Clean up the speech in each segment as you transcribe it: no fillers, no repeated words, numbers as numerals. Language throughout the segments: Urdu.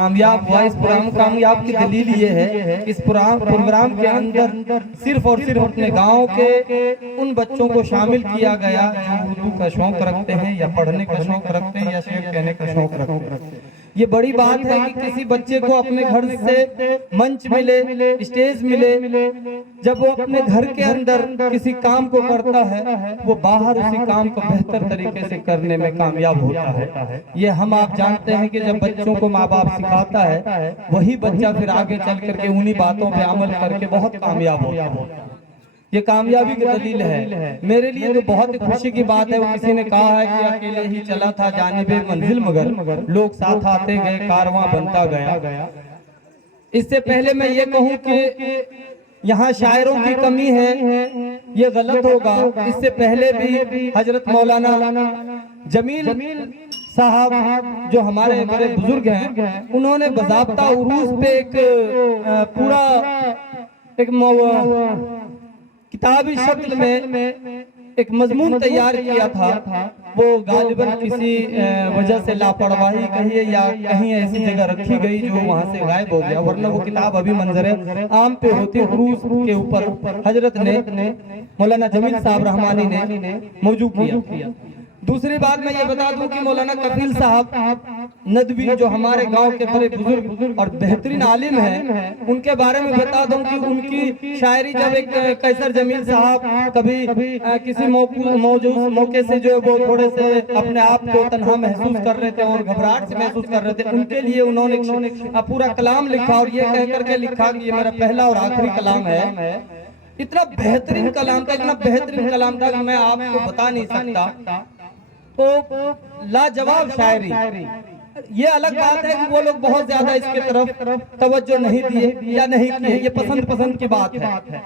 کامیاب ہوا اس پروگرام کامیاب کی دلیل یہ ہے کہ اس پروگرام کے اندر صرف اور صرف اپنے گاؤں کے ان بچوں کو شامل کیا گیا جو اردو کا شوق رکھتے ہیں یا پڑھنے کا شوق رکھتے ہیں یا شعر کہنے کا شوق رکھتے ہیں۔ یہ بڑی بات ہے کہ کسی بچے کو اپنے گھر سے منچ ملے، اسٹیج ملے، جب وہ اپنے گھر کے اندر کسی کام کو کرتا ہے وہ باہر اسی کام کو بہتر طریقے سے کرنے میں کامیاب ہوتا ہے۔ یہ ہم آپ جانتے ہیں کہ جب بچوں کو ماں باپ سکھاتا ہے وہی بچہ پھر آگے چل کر کے انہی باتوں پہ عمل کر کے بہت کامیاب ہوتا ہے۔ یہ کامیابی کی دلیل ہے۔ میرے لیے تو بہت خوشی کی بات ہے، وہ کسی نے کہا ہے کہ اکیلے ہی چلا تھا جانب منزل مگر لوگ ساتھ آتے گئے کارواں بنتا گیا۔ اس سے پہلے میں یہ کہوں کہ یہاں شاعروں کی کمی ہے یہ غلط ہوگا۔ اس سے پہلے بھی حضرت مولانا جمیل صاحب جو ہمارے بڑے بزرگ ہیں انہوں نے باضابطہ عروض پہ ایک پورا کتابی شکل میں ایک مضمون تیار کیا تھا۔ وہ غالباً کسی وجہ سے لاپرواہی کہیے یا کہیں ایسی جگہ رکھی گئی جو وہاں سے غائب ہو گیا، ورنہ وہ کتاب ابھی منظر عام پہ ہوتی عروض کے اوپر حضرت نے مولانا جمیل صاحب رحمانی نے موضوع کیا۔ دوسری بات میں یہ بتا دوں کہ مولانا کفیل صاحب ندوی جو ہمارے گاؤں کے بڑے بزرگ اور بہترین عالم ہیں ان کے بارے میں بتا دوں کہ ان کی شاعری جب ایک قیصر جمیل صاحب کبھی کسی موقع سے جو وہ تھوڑے سے اپنے آپ کو تنہا محسوس کر رہے تھے اور گھبراہٹ سے محسوس کر رہے تھے، ان کے لیے انہوں نے پورا کلام لکھا اور یہ کہہ کر کے لکھا کہ یہ میرا پہلا اور آخری کلام ہے۔ اتنا بہترین کلام تھا، اتنا بہترین کلام تھا کہ میں آپ کو بتا نہیں سکتا۔ تو لاجواب شاعری، یہ الگ بات ہے کہ وہ لوگ بہت زیادہ اس کے طرف توجہ نہیں دیے یا نہیں کیے، یہ پسند کی بات ہے۔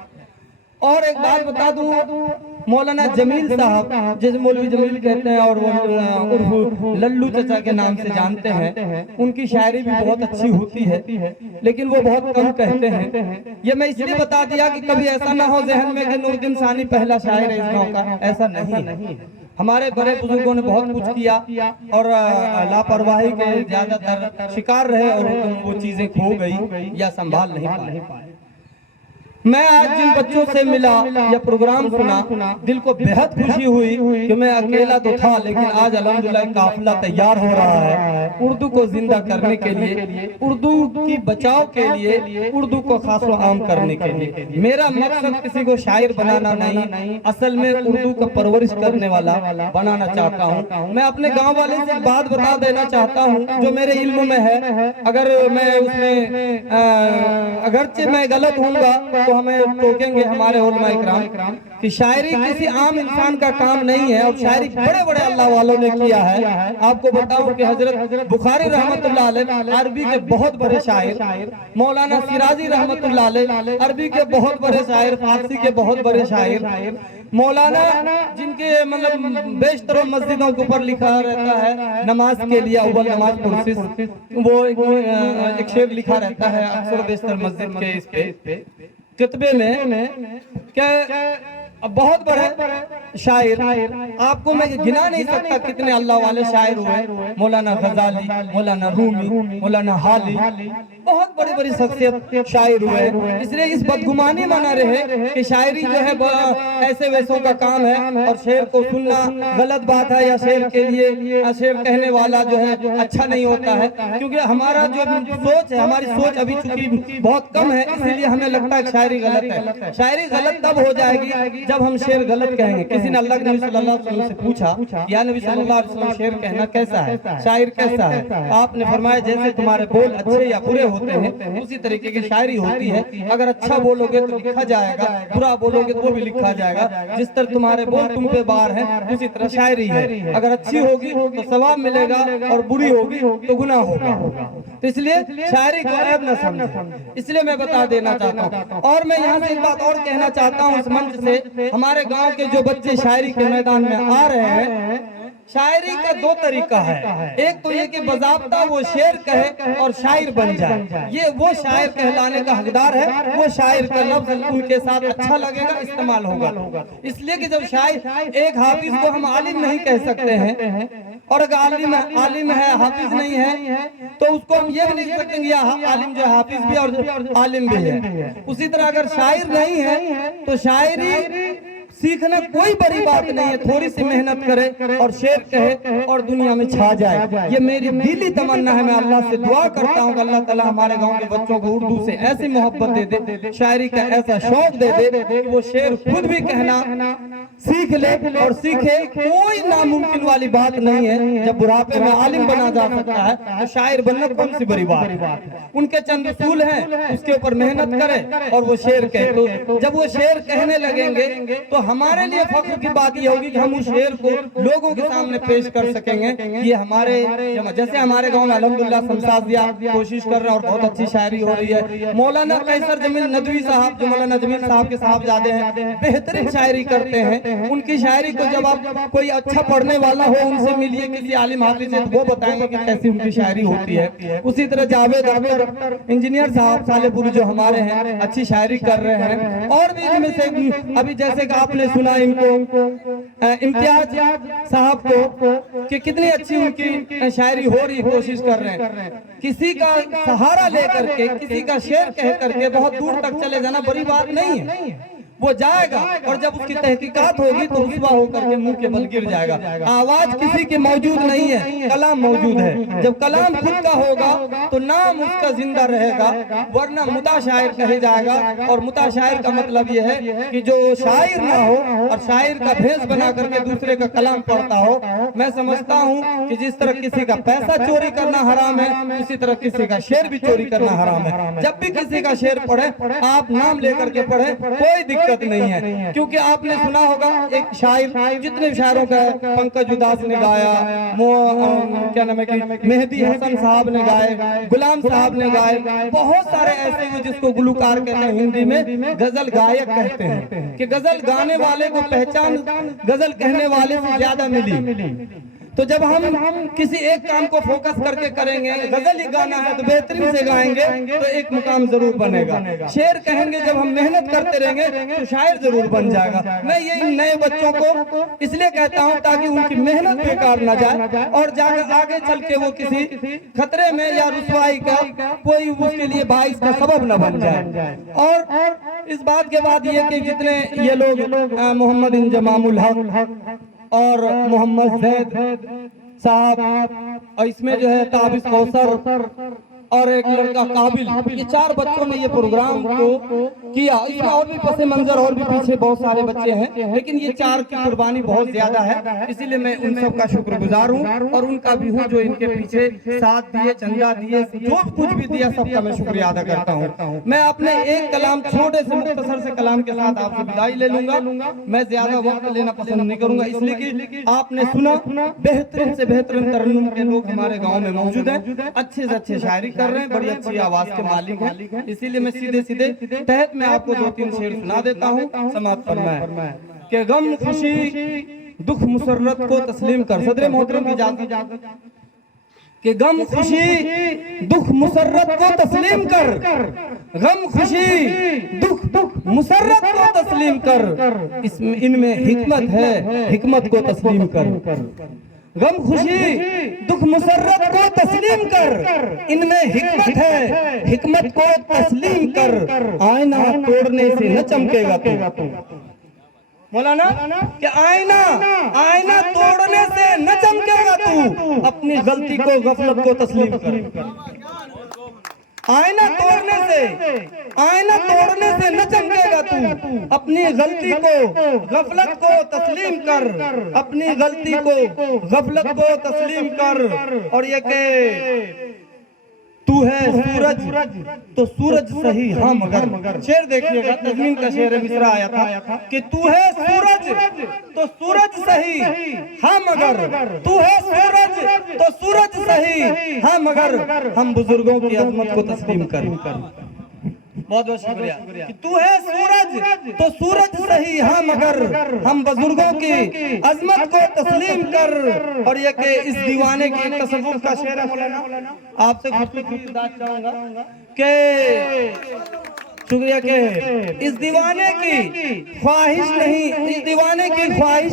اور ایک بات بتا دوں، مولانا جمیل صاحب جیسے مولوی جمیل کہتے ہیں اور وہ للو چچا کے نام سے جانتے ہیں، ان کی شاعری بھی بہت اچھی ہوتی ہے لیکن وہ بہت کم کہتے ہیں۔ یہ میں اس لیے بتا دیا کہ کبھی ایسا نہ ہو ذہن میں کہ نور الدین ثانی پہلا شاعر ہے اس گاؤں کا، ایسا نہیں۔ ہمارے بڑے بزرگوں نے بہت کچھ کیا اور لاپرواہی کے زیادہ تر شکار رہے اور وہ چیزیں کھو گئی یا سنبھال نہیں پائے۔ میں آج جن بچوں سے ملا یا پروگرام سنا دل کو بہت خوشی ہوئی کہ میں اکیلا تو تھا لیکن آج الحمدللہ قافلہ تیار ہو رہا ہے اردو کو زندہ کرنے کے لیے، اردو کی بچاؤ کے لیے، اردو کو خاص و عام کرنے کے لیے۔ میرا مقصد کسی کو شاعر بنانا نہیں، اصل میں اردو کا پرورش کرنے والا بنانا چاہتا ہوں۔ میں اپنے گاؤں والے سے بات بتا دینا چاہتا ہوں جو میرے علم میں ہے، اگر میں اس میں اگرچہ میں غلط ہوں گا تو ہمیں ٹوکیں گے ہمارے علماء اکرام کہ شاعری کسی عام انسان کا کام نہیں ہے اور شاعری بڑے بڑے اللہ والوں نے کیا ہے۔ آپ کو بتاؤں کہ حضرت بخاری رحمت اللہ علیہ عربی کے بہت بڑے شاعر، مولانا سراجی رحمت اللہ علیہ عربی کے بہت بڑے شاعر، فارسی کے بہت بڑے شاعر، مولانا جن کے مطلب بیشتر مسجدوں کے اوپر لکھا رہتا ہے نماز کے لیے اول نماز پرسس، وہ ایک شعر لکھا رہتا ہے اکثر بیشتر مسجد کے اس پہ کتبے میں کہ بہت بڑے شاعر، آپ کو میں گنا نہیں سکتا کتنے اللہ والے شاعر ہوئے، مولانا غزالی، مولانا رومی، مولانا حالی، بہت بڑی بڑی شخصیت شاعر ہوئے۔ اس لیے اس بدگمانی میں نہ رہے کہ شاعری جو ہے ایسے ویسوں کا کام ہے اور شعر کو سننا غلط بات ہے یا شعر کے لیے شعر کہنے والا جو ہے اچھا نہیں ہوتا ہے، کیونکہ ہمارا جو سوچ ہے، ہماری سوچ ابھی چونکہ بہت کم ہے اس لیے ہمیں لگتا ہے کہ شاعری غلط ہے۔ شاعری غلط تب ہو جائے گی جب ہم شعر غلط کہیں گے۔ کسی نے اللہ کے نبی صلی اللہ علیہ وسلم سے پوچھا یا نبی صلی اللہ علیہ وسلم شعر کہنا کیسا ہے، شاعر کیسا ہے؟ آپ نے فرمایا جیسے تمہارے بول اچھے یا برے ہوتے ہیں اسی طریقے کی شاعری ہوتی ہے، اگر اچھا بولو گے تو لکھا جائے گا، برا بولو گے تو بھی لکھا جائے گا۔ جس طرح تمہارے بول تم پہ بار ہیں اسی طرح شاعری ہے، اگر اچھی ہوگی تو ثواب ملے گا اور بری ہوگی تو گناہ ہوگا۔ تو اس لیے شاعری کو عیب نہ سمجھیں، اس لیے میں بتا دینا چاہتا ہوں۔ اور میں یہاں سے ایک بات اور کہنا چاہتا ہوں اس منچ سے، ہمارے گاؤں کے جو بچے شاعری کے میدان میں آ رہے ہیں، شاعری کا دو طریقہ ہے، ایک تو یہ کہ باضابطہ وہ شعر کہے اور شاعر بن جائے، یہ وہ شاعر کہلانے کا حقدار ہے، وہ شاعر کا لفظ ان کے ساتھ اچھا لگے گا، استعمال ہوگا۔ اس لیے کہ جب شاعر ایک حافظ کو ہم عالم نہیں کہہ سکتے ہیں اور اگر عالم ہے حافظ نہیں ہے تو اس کو ہم یہ بھی نہیں کہہ سکتے کہ یہ عالم جو ہے حافظ بھی اور عالم بھی ہے. اسی طرح اگر شاعر نہیں ہے تو شاعری سیکھنا کوئی بڑی بات نہیں ہے. تھوڑی سی محنت کرے اور شعر کہے اور دنیا میں چھا جائے. یہ میری دلی تمنا ہے. میں اللہ سے دعا کرتا ہوں کہ اللہ تعالیٰ ہمارے گاؤں کے بچوں کو اردو سے ایسی محبت دے دے, شاعری کا ایسا شوق دے دے کہ وہ شعر خود بھی کہنا سیکھ لے اور سیکھے. کوئی ناممکن والی بات نہیں ہے. جب بڑھاپے میں عالم بنا جا سکتا ہے تو شاعر بننا کون سی بڑی بات ہے. ان کے چند اصول ہیں, اس کے اوپر محنت کرے اور وہ شعر کہے. تو جب وہ شعر کہنے لگیں گے تو ہمارے لیے فخر کی بات یہ ہوگی کہ ہم اس شعر کو لوگوں کے سامنے پیش کر سکیں گے. یہ ہمارے جیسے ہمارے گاؤں میں الحمدللہ سمسازیہ کوشش کر رہے ہیں اور بہت اچھی شاعری ہو رہی ہے. مولانا قیصر جمیل ندوی صاحب جو مولانا جمیل صاحب کے صاحبزادے ہیں, بہترین شاعری کرتے ہیں. ان کی شاعری کو جب آپ کوئی اچھا پڑھنے والا ہو ان سے ملیے, کسی عالم حافظ سے, وہ بتائیں گے کہ کیسی ان کی شاعری ہوتی ہے. اسی طرح جاوید اختر انجینئر صاحب صالح پوری جو ہمارے ہیں اچھی شاعری کر رہے ہیں. اور بھی ان میں سے ابھی جیسے کہ آپ نے سنا ان کو امتیاز صاحب کو کہ کتنی اچھی ان کی شاعری ہو رہی, کوشش کر رہے ہیں. کسی کا سہارا لے کر کے, کسی کا شعر کہہ کر کے بہت دور تک چلے جانا بڑی بات نہیں ہے. وہ جائے گا اور جب اس کی تحقیقات ہوگی تو رسوا ہو کر کے منہ کے بل گر جائے گا. آواز کسی کی موجود نہیں ہے, کلام موجود ہے. جب کلام خود کا ہوگا تو نام اس کا زندہ رہے گا, ورنہ متا شاعر کہے جائے گا. اور متا شاعر کا مطلب یہ ہے کہ جو شاعر نہ ہو اور شاعر کا بھیس بنا کر کے دوسرے کا کلام پڑھتا ہو. میں سمجھتا ہوں کہ جس طرح کسی کا پیسہ چوری کرنا حرام ہے, اسی طرح کسی کا شعر بھی چوری کرنا حرام ہے. جب بھی کسی کا شعر پڑھے آپ نام لے کر کے پڑھیں, کوئی دقت نہیں ہے. کیونکہ آپ نے سنا ہوگا ایک شاعر, جتنے شاعروں کا ہے, پنکج اداس نے گایا, کیا نام ہے کہ مہدی حسن صاحب نے گائے, غلام صاحب نے گائے, بہت سارے ایسے ہیں جس کو گلوکار کہتے ہیں, ہندی میں غزل گائک کہتے ہیں. کہ غزل گانے والے کو پہچان غزل کہنے والے سے زیادہ ملی. تو جب ہم کسی ایک کام کو فوکس کر کے کریں گے, غزل ہی گانا ہے تو بہترین سے گائیں گے تو ایک مقام ضرور بنے گا. شعر کہیں گے جب ہم محنت کرتے رہیں گے تو شاعر ضرور بن جائے گا. میں یہ نئے بچوں کو اس لیے کہتا ہوں تاکہ ان کی محنت بیکار نہ جائے اور آگے چل کے وہ کسی خطرے میں یا رسوائی کا کوئی اس کے لیے باعث کا سبب نہ بن جائے. اور اس بات کے بعد یہ کہ جتنے یہ لوگ محمد انضمام الحق اور محمد زید صاحب اور اس میں جو ہے تابس کوثر اور ایک لڑکا قابل, یہ 4 بچوں نے یہ پروگرام کو کیا. اس میں اور بھی پس منظر اور بھی پیچھے بہت سارے بچے ہیں, لیکن یہ 4 کی قربانی بہت زیادہ ہے. اسی لیے میں ان سب کا شکر گزار ہوں اور ان کا بھی ہوں جو ان کے پیچھے ساتھ دیے, چندہ دیے, جو کچھ بھی دیا, سب کا میں شکریہ ادا کرتا ہوں. میں اپنے ایک کلام چھوٹے سے مختصر سے کلام کے ساتھ آپ سے بدائی لے لوں گا. میں زیادہ وقت لینا پسند نہیں کروں گا, اس لیے کہ آپ نے سنا بہترین سے بہترین ترنم کے لوگ ہمارے گاؤں میں موجود ہیں, اچھے سے اچھے شاعری کر رہے ہیں, بڑی اچھی آواز کے مالک ہیں. اسی لیے میں سیدھے تحت میں آپ کو 2-3 شعر سنا دیتا ہوں. سماعت فرمائیں کہ غم خوشی دکھ مسرت کو تسلیم کر. صدر محترم کی اجازت کہ غم خوشی دکھ مسرت کو تسلیم کر, غم خوشی دکھ مسرت کو تسلیم کر, ان میں حکمت ہے, حکمت کو تسلیم کر. غم خوشی دکھ مسرت کو تسلیم کر, ان میں حکمت ہے, حکمت کو تسلیم کر. آئینہ توڑنے سے نہ چمکے گا تو. مولانا کہ آئینہ توڑنے سے نہ چمکے گا تو, اپنی غلطی کو غفلت کو تسلیم کر. آئینہ توڑنے سے نہ چمکے گا تو, اپنی غلطی کو غفلت کو تسلیم کر, اپنی غلطی کو غفلت کو تسلیم کر. اور یہ کہ تو ہے سورج تو سورج صحیح ہاں مگر. شعر دیکھیے گا, تضمین کا شعر مصرع آیا تھا کہ تو ہے سورج تو سورج صحیح ہاں مگر, تو ہے سورج تو سورج صحیح ہاں مگر, ہم بزرگوں کی عظمت کو تسلیم کر. بہت بہت شکریہ. کہ تو ہے سورج تو سورج صحیح ہاں مگر, ہم بزرگوں کی عظمت کو تسلیم کر. اور یہ کہ اس دیوانے کی ایک تصوف کا شعر ہے مولانا, آپ سے خصوصی اطاعت چاہوں گا کہ شکریہ کہ اس دیوانے کی خواہش نہیں, اس دیوانے کی خواہش